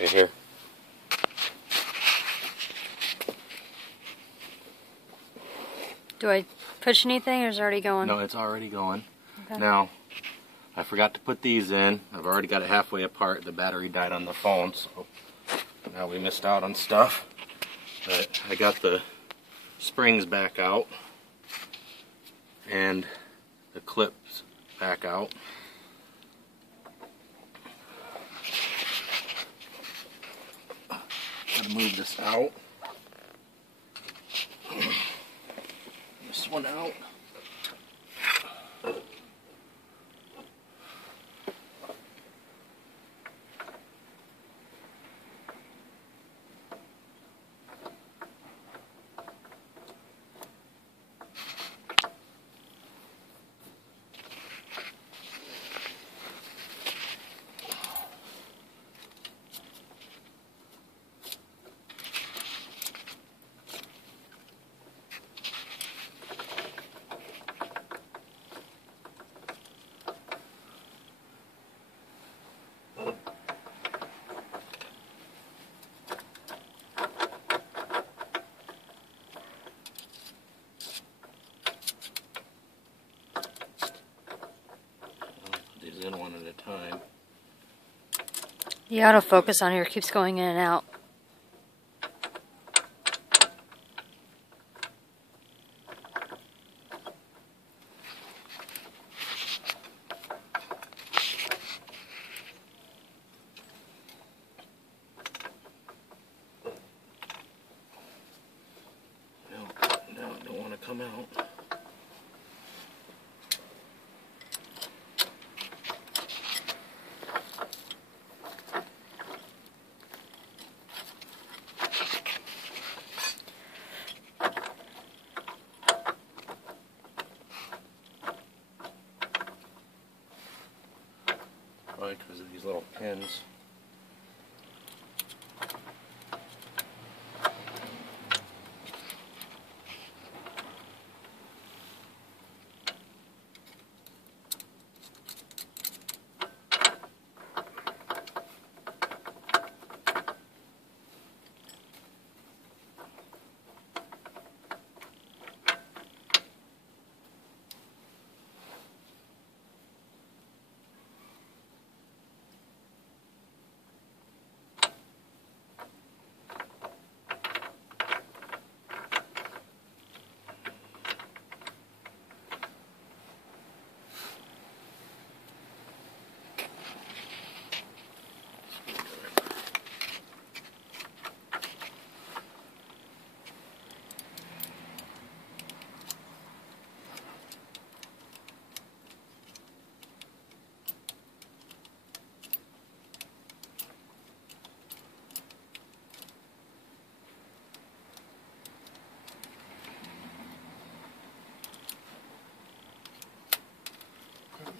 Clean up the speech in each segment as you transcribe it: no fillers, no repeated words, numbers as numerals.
Okay, here. Do I push anything, or is it already going? No, it's already going. Okay. Now, I forgot to put these in. I've already got it halfway apart. The battery died on the phone, so now we missed out on stuff. But I got the springs back out and the clips back out. Gotta move this out. This one out. These in one at a time. The autofocus on here keeps going in and out. No, don't want to come out. Probably because of these little pins.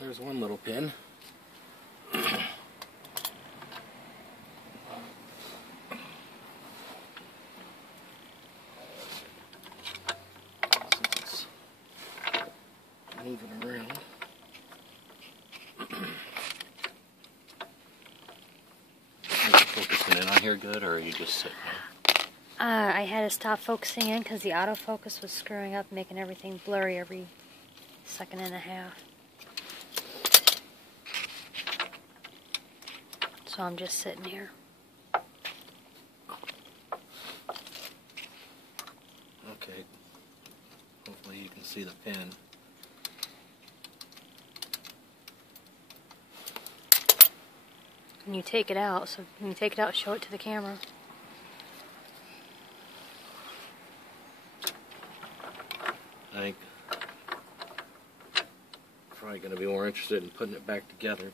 There's one little pin. Since it's moving around. Are you focusing in on here good, or are you just sitting there? I had to stop focusing in because the autofocus was screwing up, making everything blurry every second and a half. So I'm just sitting here. Okay. Hopefully you can see the pin. When you take it out, so when you take it out, show it to the camera. I think probably going to be more interested in putting it back together.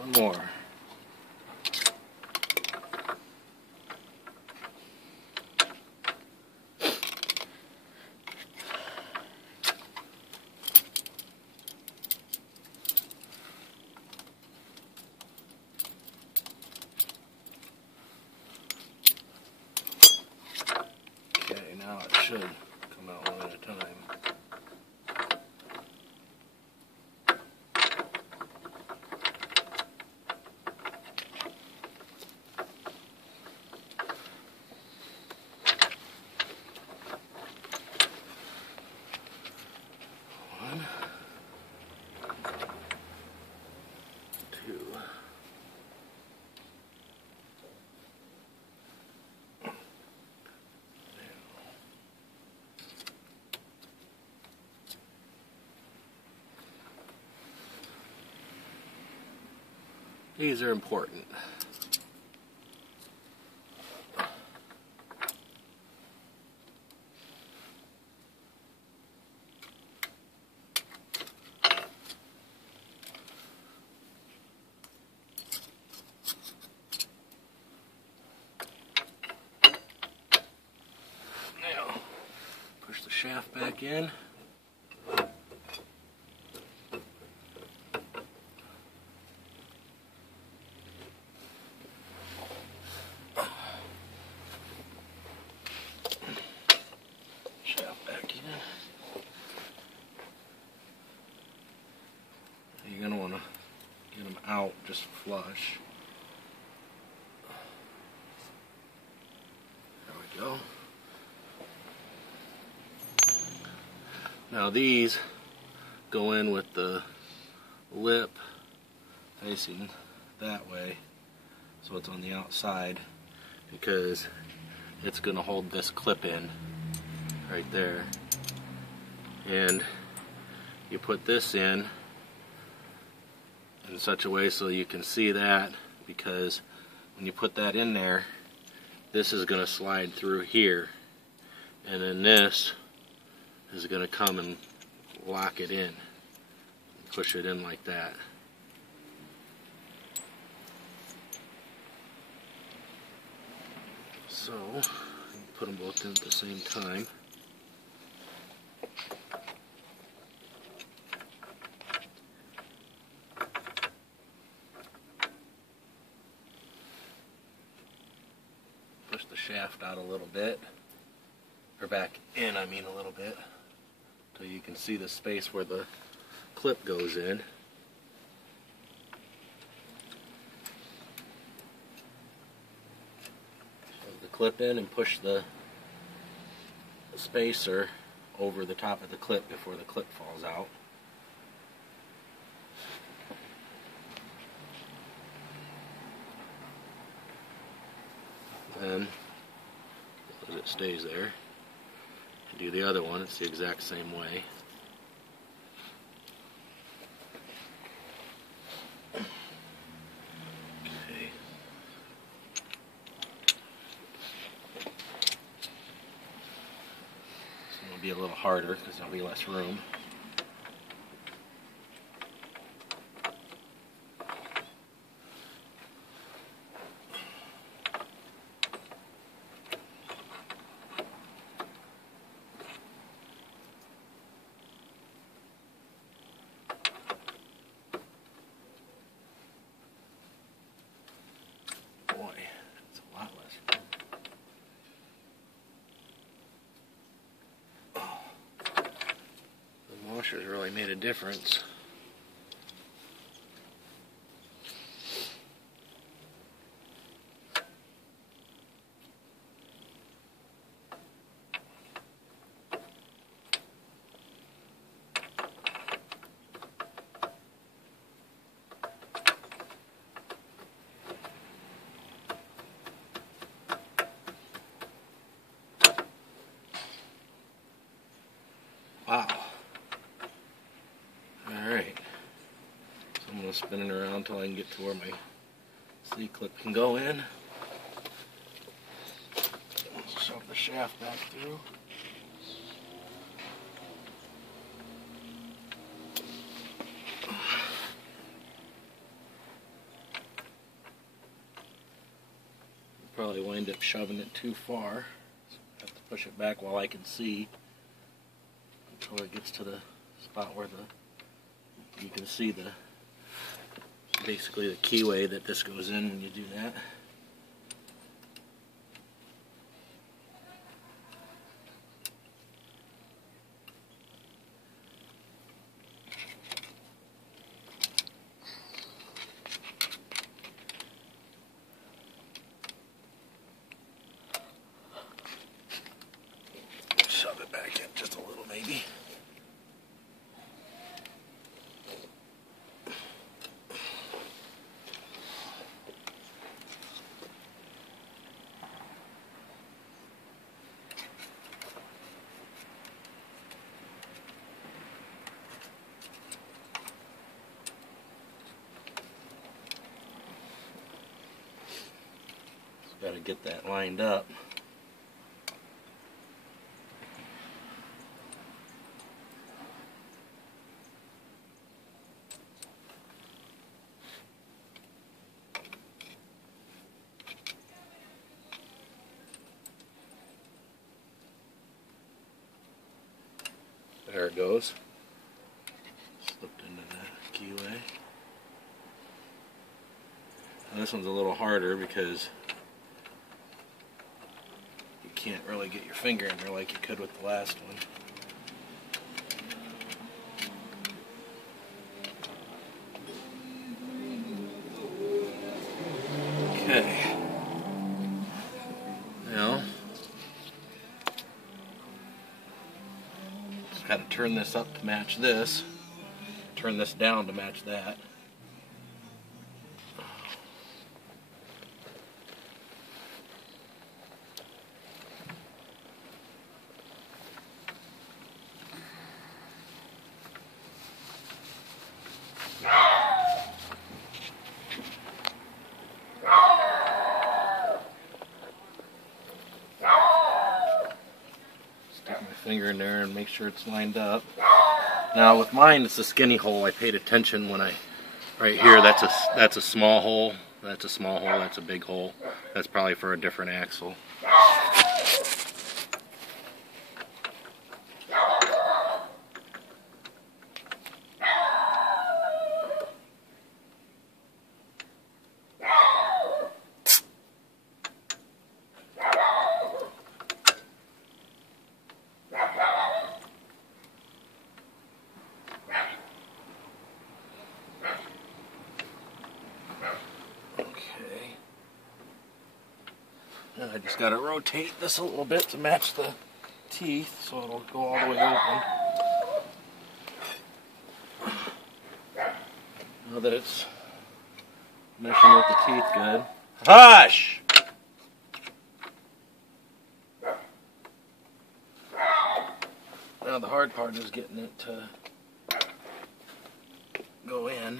One more. Okay, now it should come out one at a time. One, two. These are important. Now, push the shaft back in. You're going to want to get them out just flush. There we go. Now these go in with the lip facing that way, so it's on the outside, because it's going to hold this clip in right there. And you put this in such a way so you can see that, because when you put that in there, this is going to slide through here, and then this is going to come and lock it in, push it in like that. So put them both in at the same time. Push the shaft out a little bit, or back in, I mean a little bit, so you can see the space where the clip goes in. Shove the clip in and push the spacer over the top of the clip before the clip falls out. Then, as it stays there, do the other one, it's the exact same way. Okay. So it'll be a little harder because there'll be less room. Boy, it's a lot less room. Oh. The washers really made a difference. Wow. Alright. So I'm going to spin it around until I can get to where my C-clip can go in. Shove the shaft back through. probably wind up shoving it too far. So I have to push it back while I can see until it gets to the spot where you can see basically the keyway that this goes in when you do that. Shove it back in just a little maybe. Got to get that lined up. There it goes. Slipped into the keyway. Now this one's a little harder because you can't really get your finger in there like you could with the last one. Okay. Now, just got to turn this up to match this. Turn this down to match that. Finger in there and make sure it's lined up. Now with mine, it's a skinny hole. I paid attention when right here, that's a small hole. That's a small hole. That's a big hole. That's probably for a different axle. I just got to rotate this a little bit to match the teeth so it'll go all the way open. Now that it's meshing with the teeth good. Hush! Now the hard part is getting it to go in.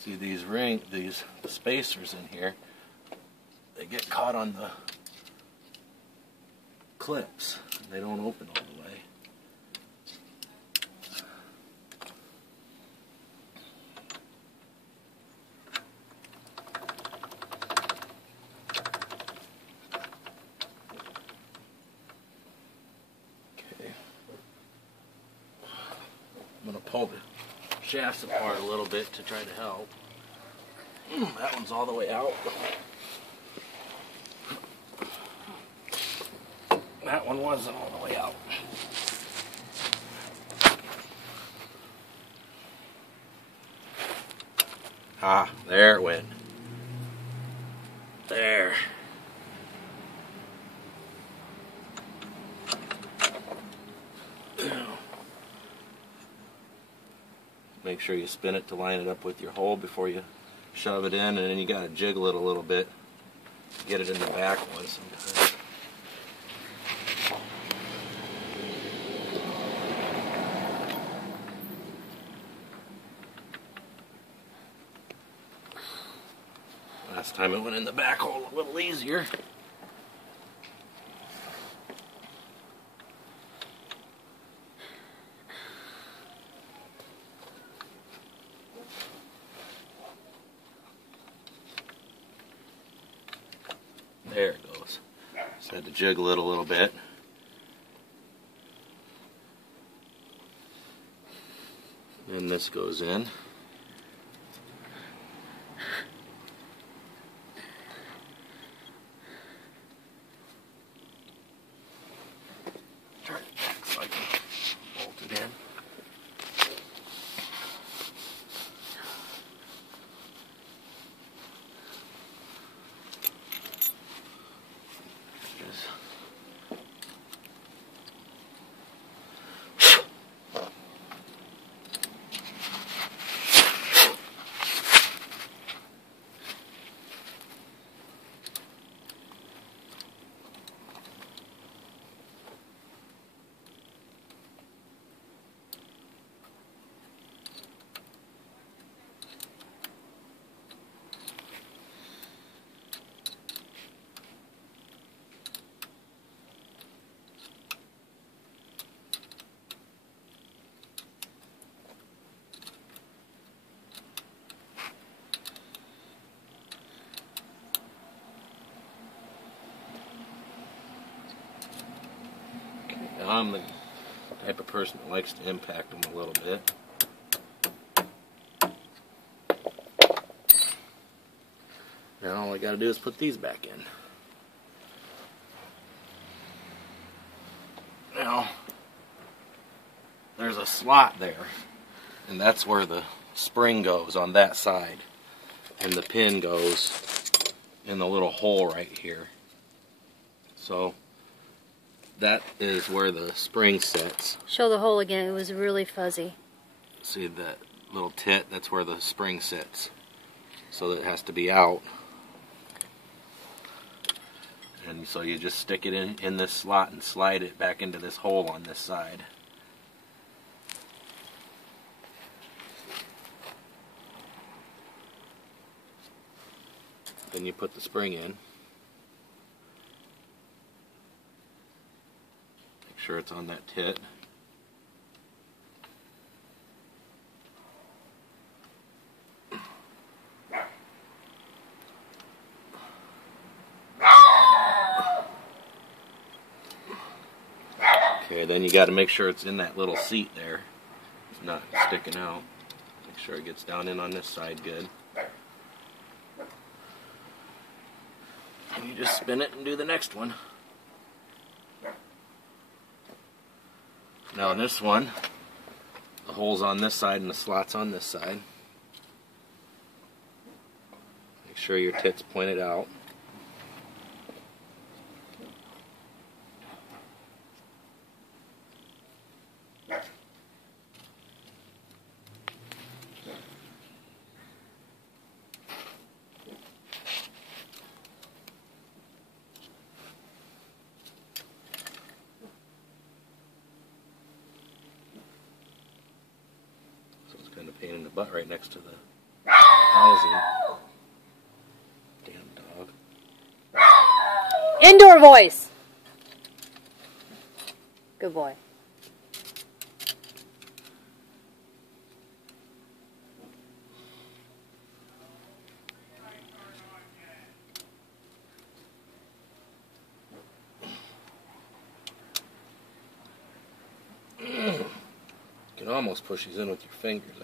See these spacers in here, they get caught on the clips. They don't open all the way. Okay. I'm going to pull the shafts apart a little bit to try to help. That one's all the way out. That one wasn't all the way out. Ah, there it went. There. Make sure you spin it to line it up with your hole before you shove it in, and then you got to jiggle it a little bit to get it in the back one sometimes. Last time it went in the back hole a little easier. There it goes. Just had to jiggle it a little bit. Then this goes in. Turn it back so I can bolt it in. I'm the type of person that likes to impact them a little bit. Now all I got to do is put these back in. Now, there's a slot there, and that's where the spring goes on that side, and the pin goes in the little hole right here. So that is where the spring sits. Show the hole again. It was really fuzzy. See that little tit? That's where the spring sits. So that it has to be out. And so you just stick it in this slot and slide it back into this hole on this side. Then you put the spring in. Sure it's on that tit. Okay, then you got to make sure it's in that little seat there. It's not sticking out. Make sure it gets down in on this side good. And you just spin it and do the next one. Now in this one, the hole's on this side and the slot's on this side. Make sure your tit's pointed out. Kind of pain in the butt right next to the housing. Damn dog. Indoor voice. Good boy. You can almost push these in with your fingers.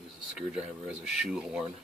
Use a screwdriver as a shoehorn.